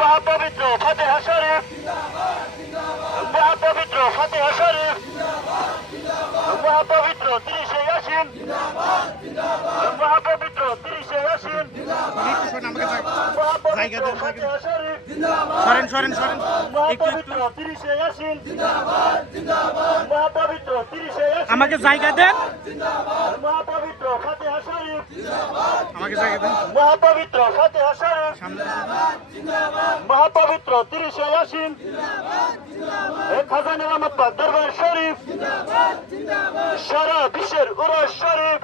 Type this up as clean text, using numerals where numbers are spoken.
মহাপবিত্র ফাতিহা শরীফ, মহাপবিত্র ফাতিহা শরীফ, মহাপবিত্র 30 ইয়াসিন, মহাপবিত্র 30 ইয়াসিন, মহাপবিত্র ফাতিহা শরীফ, মহাপবিত্র 30 ইয়াসিন, মহাপবিত্র 30 ইয়াসিন, আমাকে জায়গা দেন, মহাপবিত্র ফাতিহা শরীফ, আমাকে জায়গা দেন। মহাপবিত্র ফাতিহা শরীফ, মহাপবিত্র 30 ইয়াসিন, খাজা নিয়ামত দরবার শরীফ, সারা বিশ্বের উরস শরীফ,